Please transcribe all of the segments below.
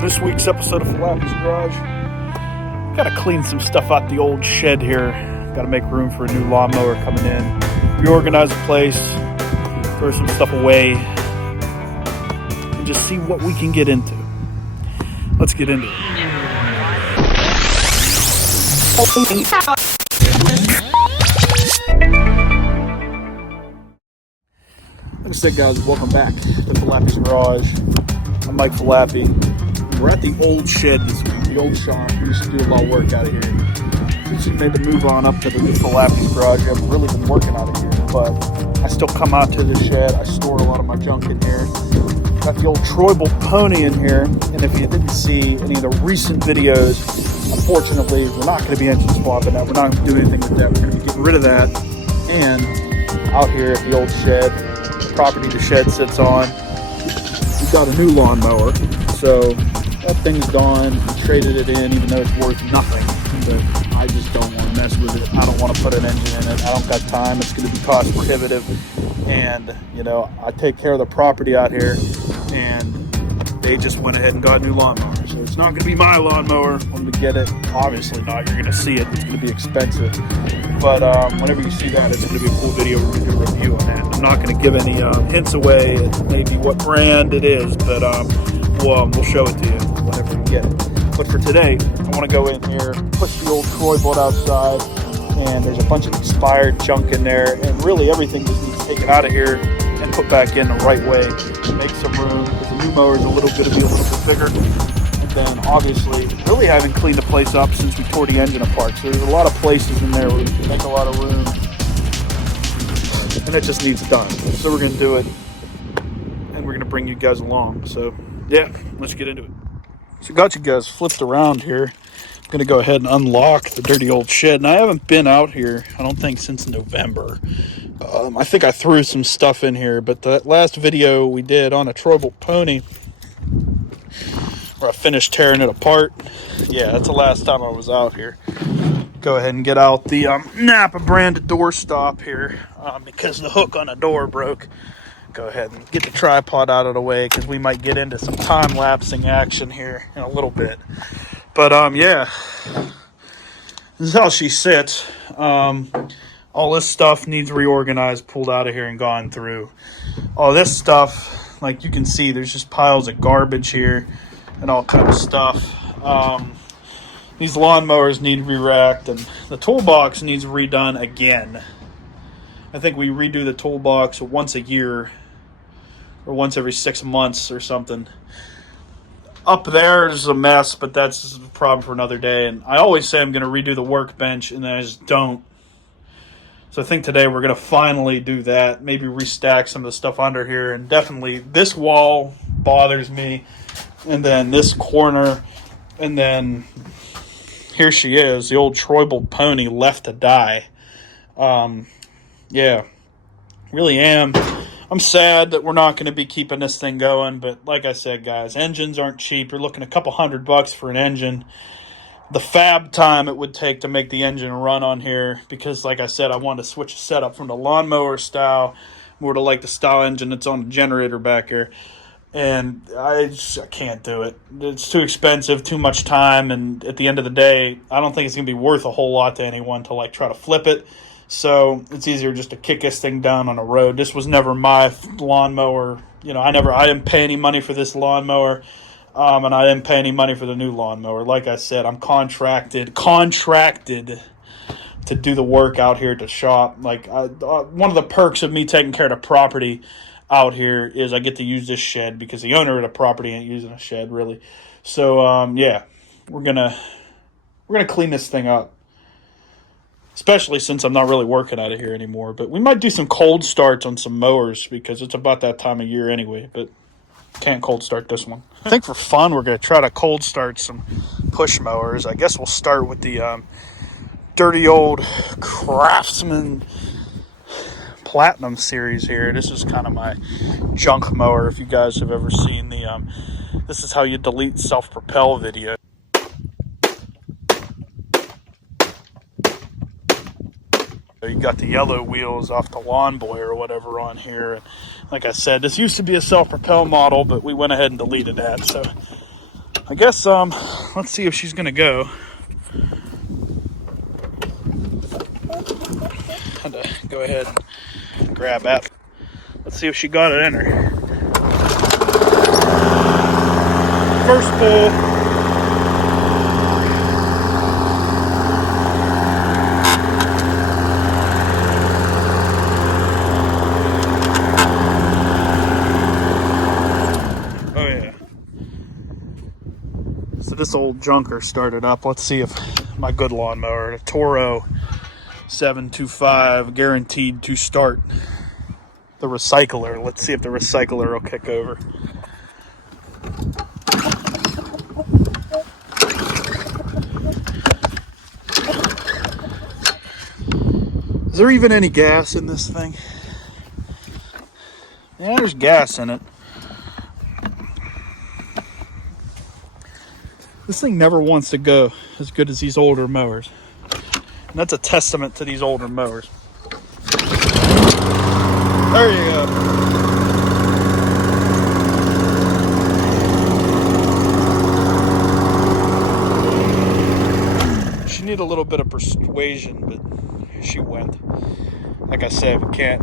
This week's episode of Falappi's Garage. Gotta clean some stuff out the old shed here. Gotta make room for a new lawnmower coming in. Reorganize the place, throw some stuff away, and just see what we can get into. Let's get into it. Like I said, guys, welcome back to Falappi's Garage. I'm Mike Falappi. We're at the old shed this week, the old shop. We used to do a lot of work out of here. Since we made the move on up to the new Falappi's Garage, I haven't really been working out of here, but I still come out to the shed. I store a lot of my junk in here. Got the old Troyable pony in here, and if you didn't see any of the recent videos, unfortunately, we're not going to be engine swapping that. We're not going to do anything with that. We're going to be getting rid of that. And out here at the old shed, the property the shed sits on, we've got a new lawnmower. So that thing's gone. We traded it in, even though it's worth nothing. But I just don't want to mess with it. I don't want to put an engine in it. I don't got time. It's going to be cost prohibitive. And, you know, I take care of the property out here, and they just went ahead and got a new lawnmower. So it's not going to be my lawnmower when we get it. Obviously not. You're going to see it. It's going to be expensive. But whenever you see that, it's going to be a cool video. We're going to do a review on that. I'm not going to give any hints away at maybe what brand it is, but we'll show it to you whenever you get it. But for today, I want to go in here, push the old Troy bolt outside, and there's a bunch of expired junk in there, and really everything just needs taken out of here and put back in the right way to make some room, because the new mower is going to be a little bit bigger. And then obviously, really haven't cleaned the place up since we tore the engine apart. So there's a lot of places in there where we can make a lot of room, and it just needs done. So we're going to do it, and we're going to bring you guys along. So yeah, let's get into it. So got you guys flipped around here. I'm going to go ahead and unlock the dirty old shed. And I haven't been out here, I don't think, since November. I think I threw some stuff in here, but that last video we did on a Troyable pony, where I finished tearing it apart, yeah, that's the last time I was out here. Go ahead and get out the Napa branded door stop here, because the hook on the door broke. Go ahead and get the tripod out of the way, because we might get into some time-lapsing action here in a little bit. But yeah, this is how she sits. All this stuff needs reorganized, pulled out of here, and gone through. All this stuff, like you can see, there's just piles of garbage here and all kind of stuff. These lawnmowers need re-racked, and the toolbox needs redone again. I think we redo the toolbox once a year, or once every 6 months or something. Up there is a mess, but that's a problem for another day. And I always say I'm going to redo the workbench, and then I just don't. So I think today we're going to finally do that. Maybe restack some of the stuff under here. And definitely this wall bothers me. And then this corner. And then here she is, the old Troyable pony left to die. Yeah, really am. I'm sad that we're not going to be keeping this thing going, but like I said, guys, engines aren't cheap. You're looking a couple $100 for an engine. The fab time it would take to make the engine run on here, because like I said, I wanted to switch the setup from the lawnmower style more to like the style engine that's on the generator back here. And I can't do it. It's too expensive, too much time, and at the end of the day, I don't think it's going to be worth a whole lot to anyone to like try to flip it. So it's easier just to kick this thing down on the road. This was never my lawnmower. You know, I didn't pay any money for this lawnmower, and I didn't pay any money for the new lawnmower. Like I said, I'm contracted to do the work out here at the shop. Like one of the perks of me taking care of the property out here is I get to use this shed, because the owner of the property ain't using a shed really. So yeah, we're gonna clean this thing up. Especially since I'm not really working out of here anymore. But we might do some cold starts on some mowers, because it's about that time of year anyway. But can't cold start this one. I think for fun, we're going to try to cold start some push mowers. I guess we'll start with the dirty old Craftsman Platinum series here. This is kind of my junk mower. If you guys have ever seen the this is how you delete self-propel video. You got the yellow wheels off the Lawn Boy or whatever on here. And like I said, this used to be a self-propel model, but we went ahead and deleted that. So I guess, let's see if she's gonna go. Had to go ahead and grab that. Let's see if she got it in her. First pull. Oh yeah. So this old junker started up. Let's see if my good lawnmower, the Toro 725, guaranteed to start. The recycler. Let's see if the recycler will kick over. Is there even any gas in this thing? Yeah, there's gas in it. This thing never wants to go as good as these older mowers. And that's a testament to these older mowers. There you go. She needed a little bit of persuasion, but she went. Like I said, we can't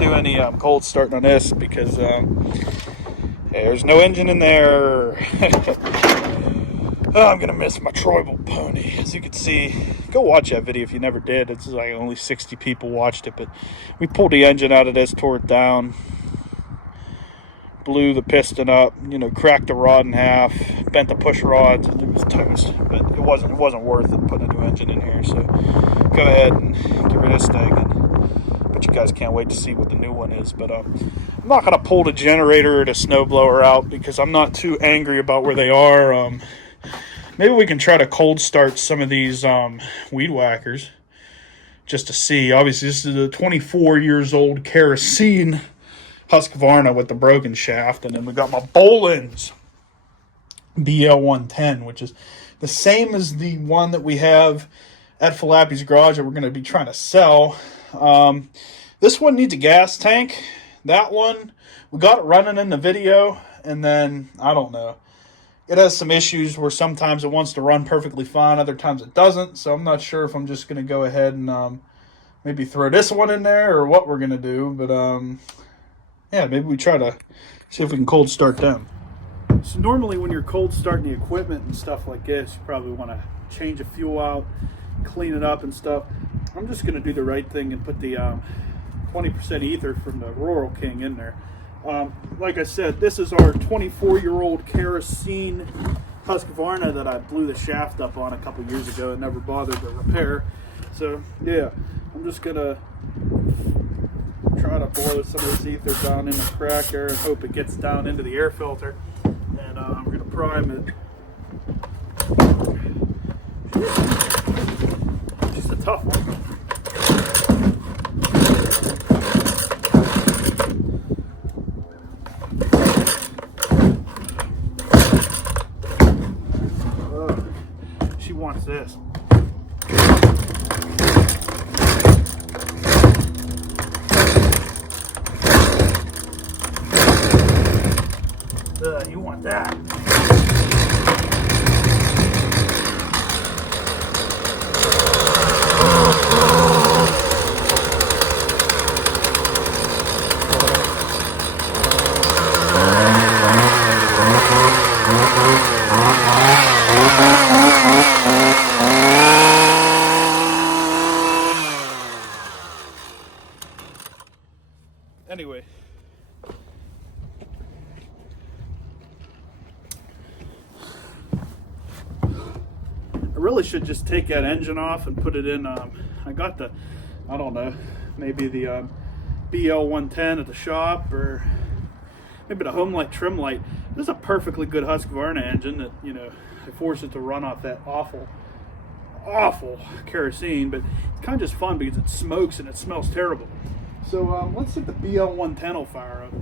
do any cold starting on this because there's no engine in there. Oh, I'm gonna miss my Troyable pony. As you can see, go watch that video if you never did. It's like only 60 people watched it, but we pulled the engine out of this, tore it down, blew the piston up, cracked the rod in half, bent the push rods, and it was toast. But it wasn't worth it putting a new engine in here. So go ahead and get rid of this thing. But you guys can't wait to see what the new one is. But I'm not gonna pull the generator or the snowblower out because I'm not too angry about where they are. Maybe we can try to cold start some of these weed whackers just to see. Obviously, this is a 24 years old kerosene Husqvarna with the broken shaft. And then we got my Boland's BL110, which is the same as the one that we have at Falappi's garage that we're going to be trying to sell. This one needs a gas tank. That one, we got it running in the video. And then, I don't know. It has some issues where sometimes it wants to run perfectly fine, other times it doesn't. So I'm not sure if I'm just going to go ahead and maybe throw this one in there or what we're going to do. But yeah, maybe we try to see if we can cold start them. So normally when you're cold starting the equipment and stuff like this, you probably want to change the fuel out, clean it up and stuff. I'm just going to do the right thing and put the 20% ether from the Rural King in there. Like I said, this is our 24-year-old kerosene Husqvarna that I blew the shaft up on a couple years ago and never bothered to repair. So yeah, I'm just gonna try to blow some of this ether down in the crack there and hope it gets down into the air filter. And I'm gonna prime it. Just a tough one. Wants this. You want that. Anyway, I really should just take that engine off and put it in. I got the, I don't know, maybe the BL110 at the shop, or maybe the Home Light Trim Light. This is a perfectly good Husqvarna engine that, I force it to run off that awful kerosene, but it's kind of just fun because it smokes and it smells terrible. So let's see if the BL110 will fire up.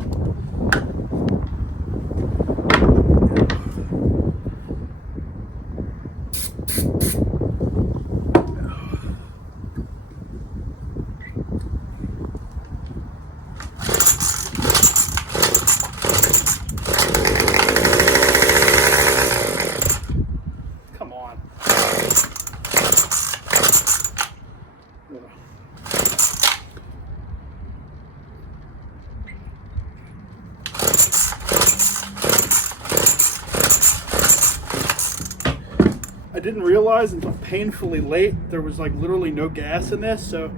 I didn't realize until painfully late there was like literally no gas in this, so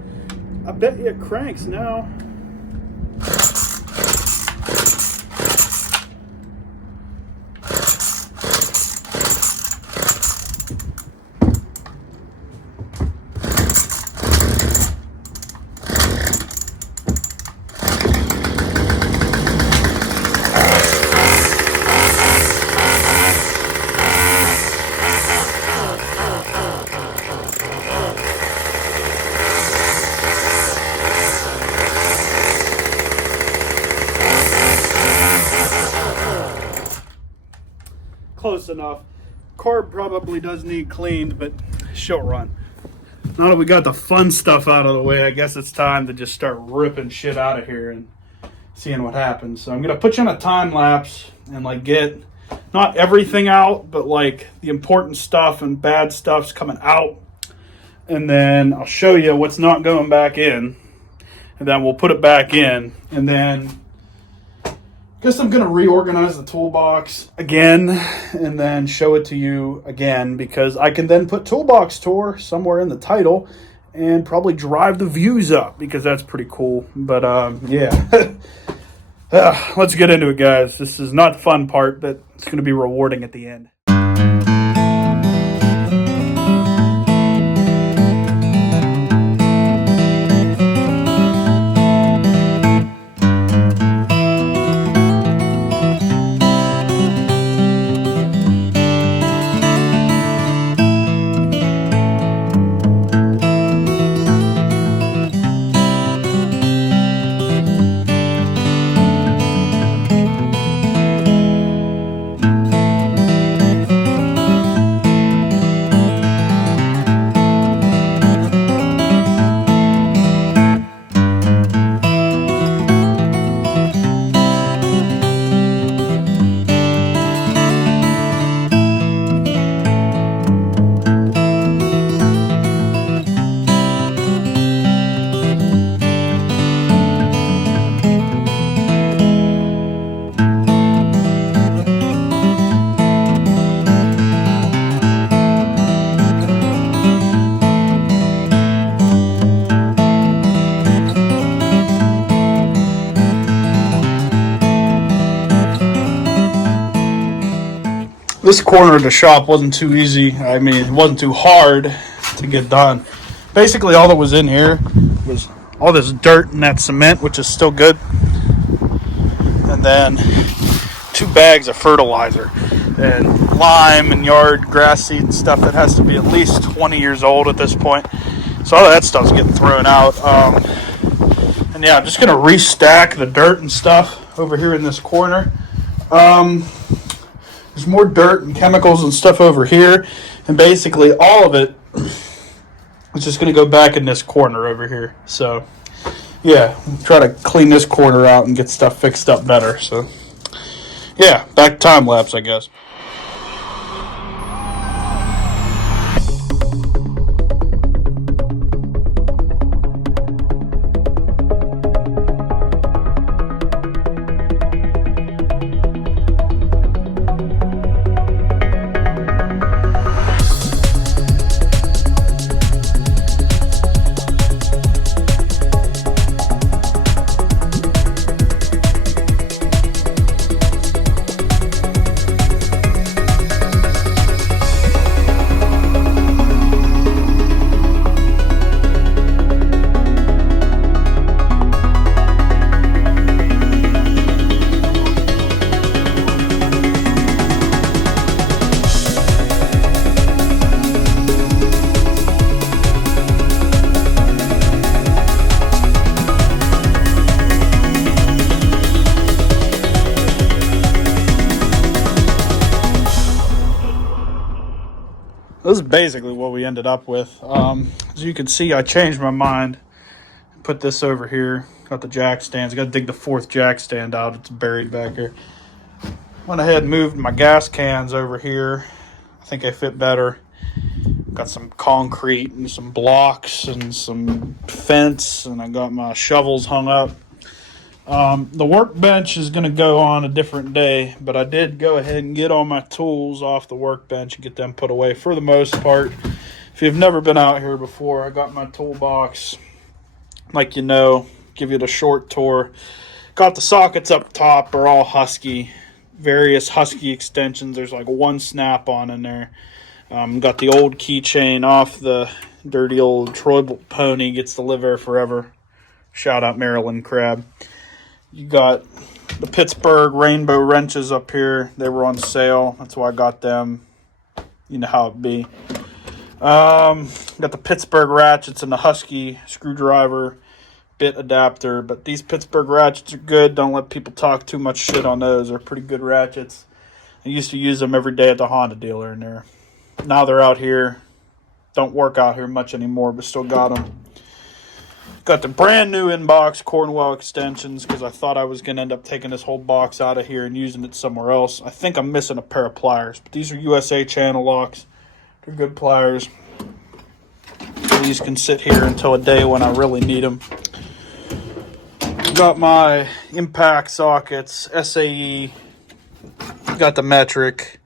I bet you it cranks now. Close enough. Car probably does need cleaned, but she'll run. Now that we got the fun stuff out of the way, I guess it's time to just start ripping shit out of here and seeing what happens. So I'm gonna put you on a time lapse and like get not everything out, but like the important stuff and bad stuff's coming out, and then I'll show you what's not going back in, and then we'll put it back in, and then guess I'm going to reorganize the toolbox again and then show it to you again, because I can then put toolbox tour somewhere in the title and probably drive the views up, because that's pretty cool. But yeah, let's get into it, guys. This is not the fun part, but it's going to be rewarding at the end. This corner of the shop wasn't too easy. I mean, it wasn't too hard to get done. Basically, all that was in here was all this dirt and that cement, which is still good. And then 2 bags of fertilizer and lime and yard grass seed and stuff that has to be at least 20 years old at this point. So all of that stuff's getting thrown out. And yeah, I'm just going to restack the dirt and stuff over here in this corner. There's more dirt and chemicals and stuff over here, and basically all of it is just going to go back in this corner over here. So yeah, we'll try to clean this corner out and get stuff fixed up better. So yeah, back time lapse, I guess. This is basically what we ended up with. As you can see, I changed my mind. Put this over here. Got the jack stands. Got to dig the 4th jack stand out. It's buried back here. Went ahead and moved my gas cans over here. I think they fit better. Got some concrete and some blocks and some fence. And I got my shovels hung up. The workbench is going to go on a different day, but I did go ahead and get all my tools off the workbench and get them put away for the most part. If you've never been out here before, I got my toolbox, like you know, give you the short tour. Got the sockets up top are all Husky, various Husky extensions. There's like one snap-on in there. Got the old keychain off the dirty old Troy pony, gets to live there forever. Shout out Maryland Crab. You got the Pittsburgh rainbow wrenches up here. They were on sale. That's why I got them. You know how it be. Got the Pittsburgh ratchets and the Husky screwdriver bit adapter. But these Pittsburgh ratchets are good. Don't let people talk too much shit on those. They're pretty good ratchets. I used to use them every day at the Honda dealer in there. Now they're out here. Don't work out here much anymore, but still got them. Got the brand new inbox Cornwell extensions because I thought I was going to end up taking this whole box out of here and using it somewhere else. I think I'm missing a pair of pliers, but these are USA channel locks. They're good pliers. These can sit here until a day when I really need them. Got my impact sockets, SAE. Got the metric.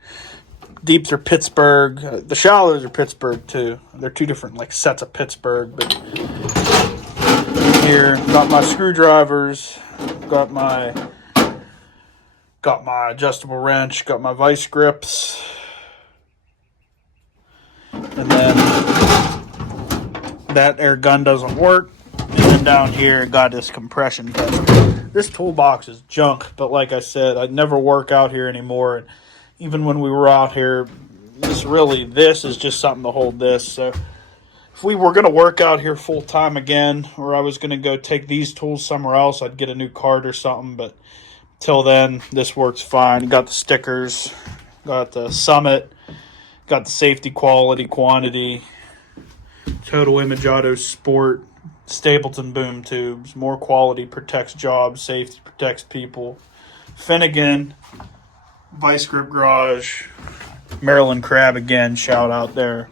Deeps are Pittsburgh. The shallows are Pittsburgh too. They're two different like sets of Pittsburgh, but here got my screwdrivers, got my adjustable wrench, got my vice grips, and then that air gun doesn't work. And then down here got this compression tester. This toolbox is junk, but like I said, I never work out here anymore. And even when we were out here, this is just something to hold this. So if we were going to work out here full time again, or I was going to go take these tools somewhere else, I'd get a new cart or something. But till then, this works fine. Got the stickers, got the Summit, got the safety quality quantity, Total Image Auto Sport, Stapleton boom tubes. More quality protects jobs, safety protects people. Finnegan, Vice Grip Garage, Maryland Crab again, shout out there.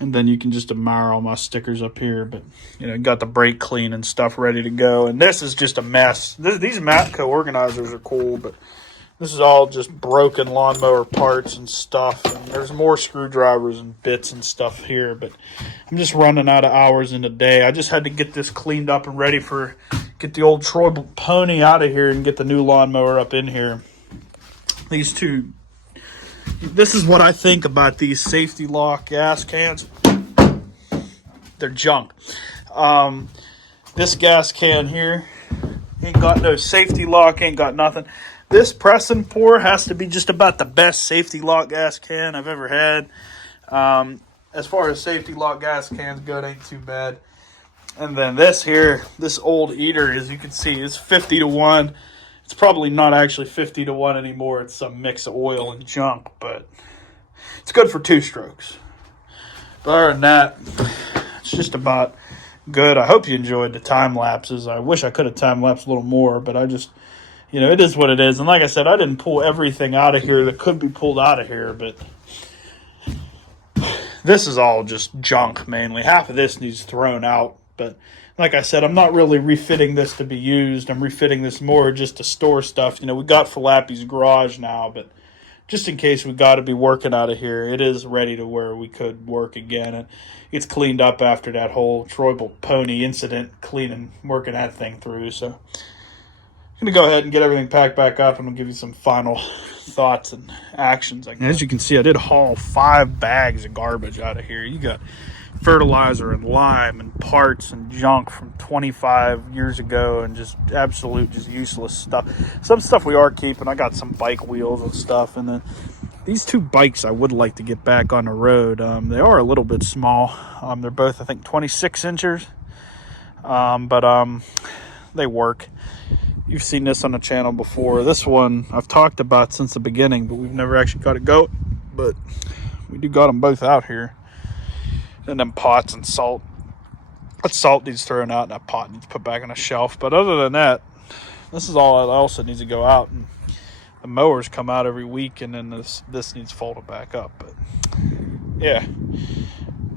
And then you can just admire all my stickers up here. But, you know, got the brake clean and stuff ready to go. And this is just a mess. These Matco organizers are cool, but this is all just broken lawnmower parts and stuff. And there's more screwdrivers and bits and stuff here. But I'm just running out of hours in the day. I just had to get this cleaned up and ready for, get the old Troy pony out of here and get the new lawnmower up in here. These two, this is what I think about these safety lock gas cans. They're junk. This gas can here ain't got no safety lock, ain't got nothing. This press and pour has to be just about the best safety lock gas can I've ever had. As far as safety lock gas cans go, it ain't too bad. And then this here, this old eater, as you can see, is 50-to-1. It's probably not actually 50-to-1 anymore. It's some mix of oil and junk, but it's good for 2 strokes. But other than that, it's just about good. I hope you enjoyed the time lapses. I wish I could have time lapsed a little more, but I just, you know, it is what it is. And like I said, I didn't pull everything out of here that could be pulled out of here, but this is all just junk mainly. Half of this needs thrown out, but like I said, I'm not really refitting this to be used. I'm refitting this more just to store stuff. You know, we got Falappi's garage now, but just in case we got to be working out of here, it is ready to where we could work again. And it's cleaned up after that whole Troy pony incident, working that thing through. So I'm going to go ahead and get everything packed back up, and I'll give you some final thoughts and actions. As you can see, I did haul 5 bags of garbage out of here. You got fertilizer and lime and parts and junk from 25 years ago and just absolute just useless stuff. Some stuff we are keeping. I got some bike wheels and stuff, and then these 2 bikes I would like to get back on the road. They are a little bit small. They're both, I think, 26 inches, but they work. You've seen this on the channel before. This one I've talked about since the beginning, but we've never actually got it go. But we do got them both out here. And then pots and salt. That salt needs thrown out, and that pot needs put back on a shelf. But other than that, this is all else that needs to go out. And the mowers come out every week, and then this needs folded back up. But yeah,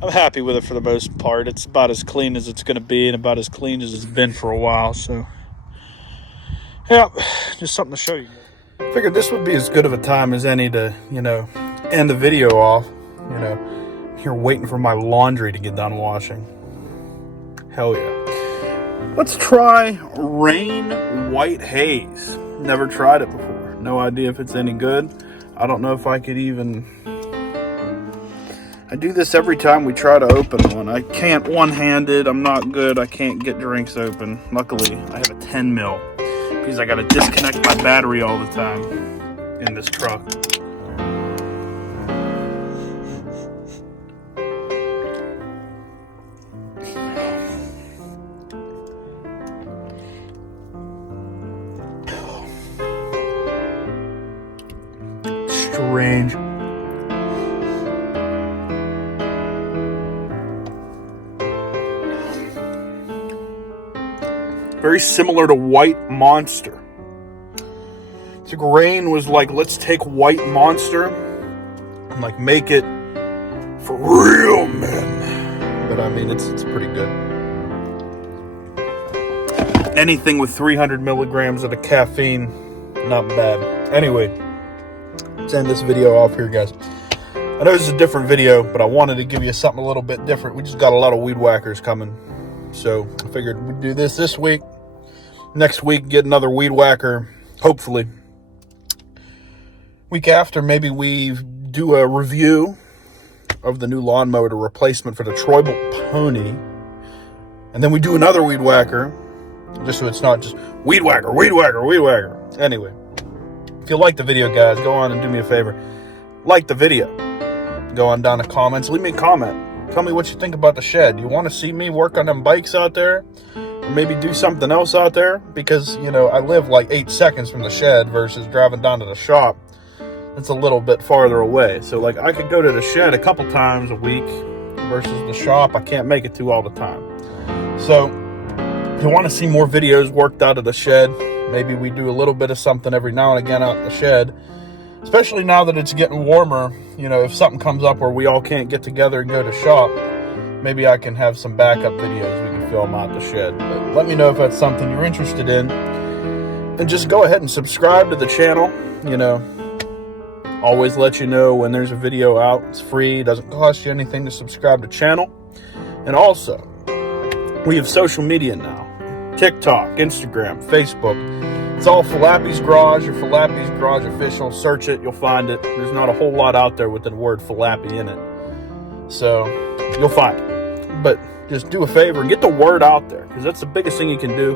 I'm happy with it for the most part. It's about as clean as it's going to be, and about as clean as it's been for a while. So Yeah, just something to show you. Figured this would be as good of a time as any to, end the video off. Here waiting for my laundry to get done washing. Hell yeah. Let's try Rain White Haze. Never tried it before. No idea if it's any good. I don't know if I could even... I do this every time we try to open one. I can't one-handed. I'm not good. I can't get drinks open. Luckily, I have a 10 mil because I got to disconnect my battery all the time in this truck. Strange. Very similar to White Monster. It's like Rain was like, let's take White Monster and like make it for real men. But I mean, it's pretty good. Anything with 300 milligrams of the caffeine, not bad. Anyway, let's end this video off here, guys. I know this is a different video, but I wanted to give you something a little bit different. We just got a lot of weed whackers coming. So I figured we'd do this week. Next week, get another weed whacker. Hopefully. Week after, maybe we do a review of the new lawnmower, the replacement for the Troyble Pony. And then we do another weed whacker. Just so it's not just weed whacker, weed whacker, weed whacker. Anyway, if you like the video, guys, go on and do me a favor. Like the video. Go on down to comments. Leave me a comment. Tell me what you think about the shed. You want to see me work on them bikes out there? Or maybe do something else out there? Because, I live like 8 seconds from the shed versus driving down to the shop. It's a little bit farther away. So, like, I could go to the shed a couple times a week versus the shop. I can't make it to all the time. So, if you want to see more videos worked out of the shed, maybe we do a little bit of something every now and again out in the shed. Especially now that it's getting warmer, if something comes up where we all can't get together and go to shop, maybe I can have some backup videos we can film out the shed. But let me know if that's something you're interested in. And just go ahead and subscribe to the channel. Always let you know when there's a video out. It's free. It doesn't cost you anything to subscribe to the channel. And also, we have social media now. TikTok, Instagram, Facebook. It's all Falappi's Garage or Falappi's Garage Official. Search it, you'll find it. There's not a whole lot out there with the word Falappi in it. So, you'll find it. But just do a favor and get the word out there, because that's the biggest thing you can do.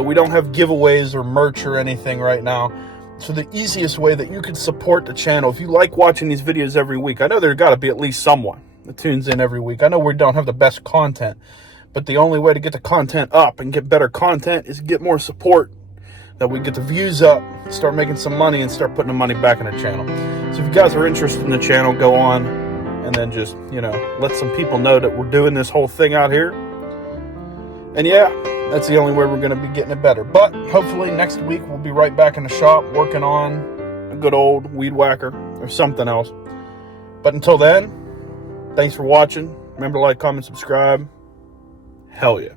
We don't have giveaways or merch or anything right now. So the easiest way that you can support the channel, if you like watching these videos every week, I know there's got to be at least someone that tunes in every week. I know we don't have the best content, but the only way to get the content up and get better content is get more support. That we get the views up, start making some money, and start putting the money back in the channel. So if you guys are interested in the channel, go on and then just, let some people know that we're doing this whole thing out here. And yeah, that's the only way we're going to be getting it better. But hopefully next week we'll be right back in the shop working on a good old weed whacker or something else. But until then, thanks for watching. Remember to like, comment, subscribe. Hell yeah.